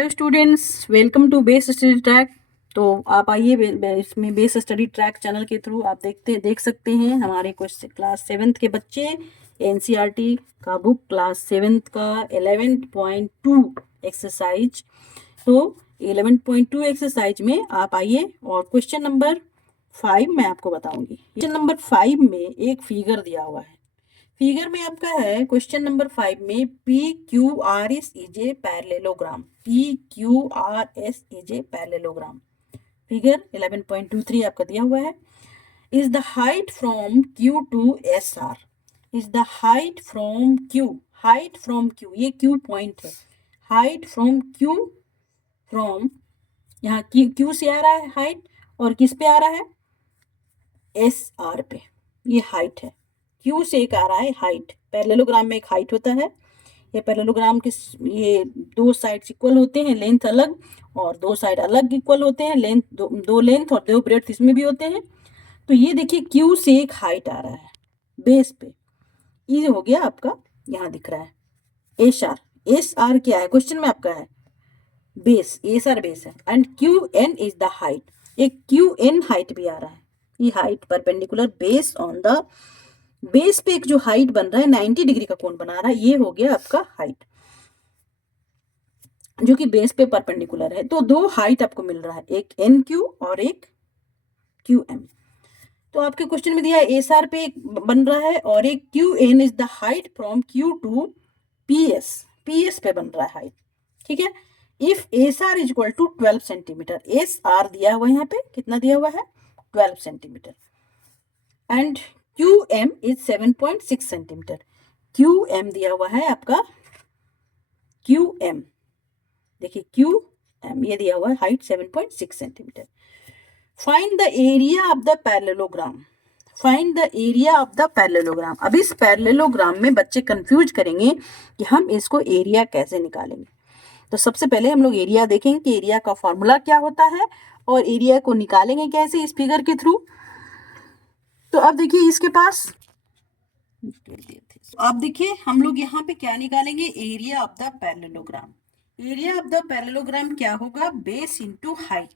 Hello students, welcome to base study track. तो आप आइए, इसमें बेस स्टडी ट्रैक चैनल के थ्रू आप देख सकते हैं हमारे क्वेश्चन क्लास 7th के बच्चे एनसीईआरटी का बुक क्लास 7th का 11.2 एक्सरसाइज। तो 11.2 एक्सरसाइज में आप आइए और क्वेश्चन नंबर 5 मैं आपको बताऊंगी। क्वेश्चन नंबर 5 में एक फिगर दिया हुआ है। फिगर में आपका है क्वेश्चन नंबर 5 में P Q R S is a parallelogram. P Q R S is a parallelogram. Figure 11.23 आपका दिया हुआ है। Is the height from Q to S R. Is the height from Q. Height from Q, ये Q point है। Height from Q, from यहाँ Q से आ रहा है हाइट, और किस पे आ रहा है? एस आर पे। ये हाइट है। क्यू से एक आ रहा है हाइट। पैरेललोग्राम में एक हाइट होता है। ये पैरेललोग्राम के ये दो साइड इक्वल होते हैं, लेंथ अलग, और दो साइड अलग इक्वल होते हैं, लेंथ दो लेंथ और दो ब्रेड्थ इसमें भी होते हैं। तो ये देखिए क्यू से एक हाइट आ रहा है बेस पे। ये हो गया आपका, यहाँ दिख रहा है एस आर। एस आर क्या है क्वेश्चन में आपका है? बेस। एस आर बेस है and Q N is the height. एक क्यू एन हाइट भी आ रहा है। ये height perpendicular base on the base पे एक जो हाइट बन रहा है 90 डिग्री का कोण बना रहा है, ये हो गया आपका हाइट जो कि बेस पे परपेंडिकुलर है। तो दो हाइट आपको मिल रहा है, एक एन क्यू और एक क्यू एम। तो आपके क्वेश्चन में दिया है एस आर पे एक बन रहा है और एक Q N is the height from Q to P S. P S पे बन रहा है हाइट, ठीक है। If S R is equal to 12 centimetre, S R दिया हुआ है यहाँ पे, कितना दिया हुआ है? 12 centimetre. And Q M is 7.6 centimetre. Q M दिया हुआ है आपका, क्यू एम देखिए, क्यू एम ये दिया हुआ है height 7.6 centimetre. Find the area of the parallelogram. Find the area of the parallelogram. अब इस पैरेललोग्राम में बच्चे कंफ्यूज करेंगे कि हम इसको एरिया कैसे निकालेंगे। तो सबसे पहले हम लोग एरिया देखेंगे कि एरिया का फॉर्मूला क्या होता है और एरिया को निकालेंगे कैसे इस फिगर के थ्रू। तो अब देखिए इसके पास, आप देखिए हम लोग यहाँ पे क्या निकालेंगे? Area of the parallelogram. Area of the parallelogram क्या होगा? Base into height.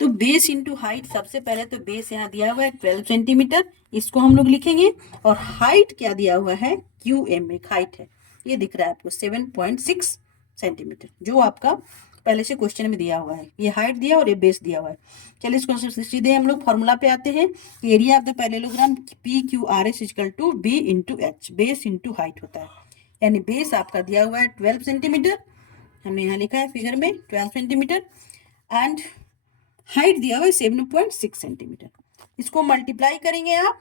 तो बेस इंटू हाइट, सबसे पहले तो बेस यहाँ दिया हुआ है 12 सेंटीमीटर, इसको हम लोग लिखेंगे। और हाइट क्या दिया हुआ है? क्यू एम एक हाइट है, ये दिख रहा है आपको 7.6 सेंटीमीटर, जो आपका पहले से क्वेश्चन में दिया हुआ है। ये हाइट दिया और ये बेस दिया हुआ है। चलिए इसको सीधे हम लोग फॉर्मूला पे आते हैं। Area of the parallelogram P Q R S equal to B into H. Base into height होता है, यानी बेस आपका दिया हुआ है 12 सेंटीमीटर, हमने यहाँ लिखा है फिगर में 12 सेंटीमीटर, एंड हाइट दिया हुआ है 7.6 सेंटीमीटर। इसको मल्टीप्लाई करेंगे आप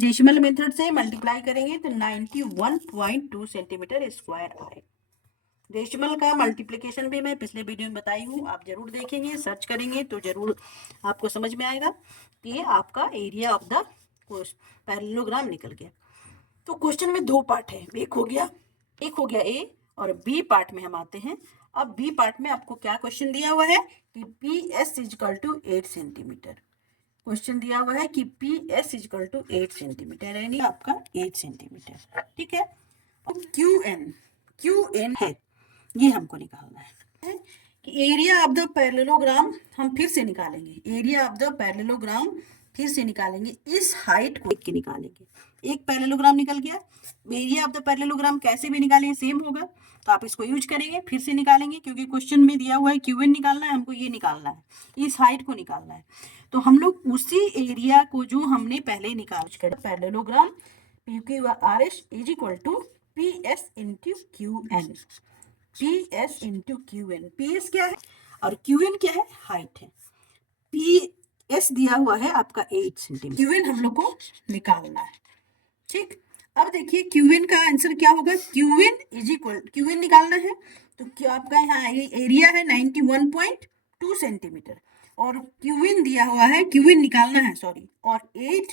डेसिमल मेथड से, मल्टीप्लाई करेंगे तो 91.2 सेंटीमीटर स्क्वायर आए। डेसिमल का मल्टीप्लिकेशन भी मैं पिछले वीडियो में बताई हूँ, आप जरूर देखेंगे, सर्च करेंगे तो जरूर आपको समझ में आएगा कि ये आपका एरिया ऑफ द पैरेललोग्राम निकल गया। तो क्वेश्चन में दो पार्ट है, एक हो गया ए, और बी पार्ट में हम आते हैं। अब बी पार्ट में आपको क्या क्वेश्चन दिया हुआ है कि P S equal to 8 centimetre. Question दिया हुआ है कि P S equal to 8 centimetre, यानी आपका 8 सेंटीमीटर, ठीक है। अब क्यू एन है, ये हमको निकालना है कि एरिया ऑफ द पैरेललोग्राम हम फिर से निकालेंगे। एरिया ऑफ द पैरेललोग्राम फिर से निकालेंगे, इस हाइट को के निकालेंगे। एक पैरेललोग्राम निकल गया। एरिया ऑफ द पैरेललोग्राम कैसे भी निकालेंगे सेम होगा, तो आप इसको यूज करेंगे, फिर से निकालेंगे, क्योंकि क्वेश्चन में दिया हुआ है क्यू एन निकालना है, हमको ये निकालना है, इस हाइट को निकालना है। तो हम लोग उसी एरिया को जो हमने पहले निकाल parallelogram P Q R S is equal to P S into Q N. P S into Q N. P S क्या है और क्यू एन क्या है? हाइट है। पी एस दिया हुआ है आपका 8 सेंटीमीटर, क्यू एन हम लोग को निकालना है, ठीक। अब देखिए क्यू एन का आंसर क्या होगा? Q N is equal, Q N निकालना है तो क्या आपका यहाँ एरिया है 91.2 सेंटीमीटर, और क्यू एन दिया हुआ है, क्यू एन निकालना है सॉरी, और 8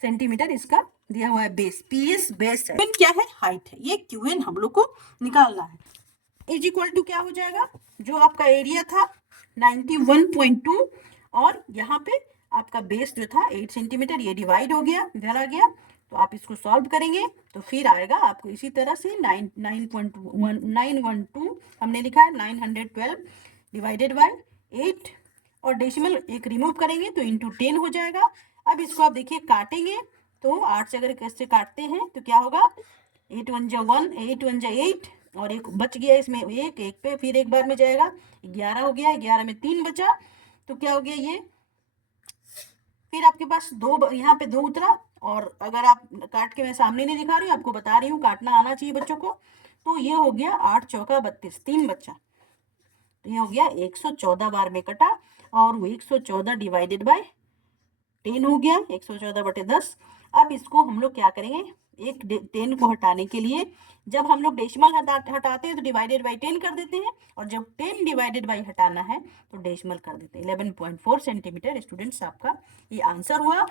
सेंटीमीटर इसका दिया हुआ है बेस। पी एस बेस है, क्या है? हाइट है। ये क्यू एन हम लोग को निकालना है। इज इक्वल टू क्या हो जाएगा? जो आपका एरिया था 91.2 और यहाँ पे आपका बेस जो था 8 सेंटीमीटर, ये डिवाइड हो गया, इधर आ गया, तो आप इसको सॉल्व करेंगे तो फिर आएगा आपको इसी तरह से 912 हमने लिखा है 912 डिवाइडेड बाय 8 और डेसिमल एक रिमूव करेंगे तो इंटू 10 हो जाएगा। अब इसको आप देखिए काटेंगे तो 8 से अगर कैसे काटते हैं तो क्या होगा 8 1 जा 1 8 1 जा 8 और एक बच गया इसमें एक पे फिर एक बार में जाएगा 11 हो गया 11 में 3 बचा तो क्या हो गया ये फिर आपके पास दो यहाँ पे 2 उतरा और अगर आप काट के मैं सामने नहीं दिखा रही हूँ आपको बता रही हूँ काटना आना चाहिए बच्चों को तो ये हो गया 8 चौका 32 3 बच्चा तो ये हो गया 114 बार में कटा और वो 114 डिवाइडेड बाय 10 हो गया 114/10। अब इसको हम लोग क्या करेंगे एक 10 को हटाने के लिए जब हम लोग डेसिमल हटाते हैं तो डिवाइडेड बाय 10 कर देते हैं और जब 10 डिवाइडेड बाय हटाना है तो डेसिमल कर देते हैं 11.4 सेंटीमीटर। स्टूडेंट्स आपका ये आंसर हुआ।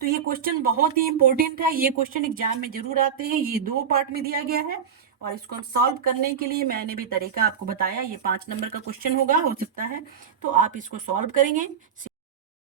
तो ये क्वेश्चन बहुत ही इंपॉर्टेंट है, ये क्वेश्चन एग्जाम में जरूर आते हैं, ये 2 पार्ट में दिया गया है और इसको सॉल्व करने के लिए मैंने भी तरीका आपको बताया, ये 5 नंबर का क्वेश्चन होगा हो सकता है तो आप इसको सॉल्व करेंगे।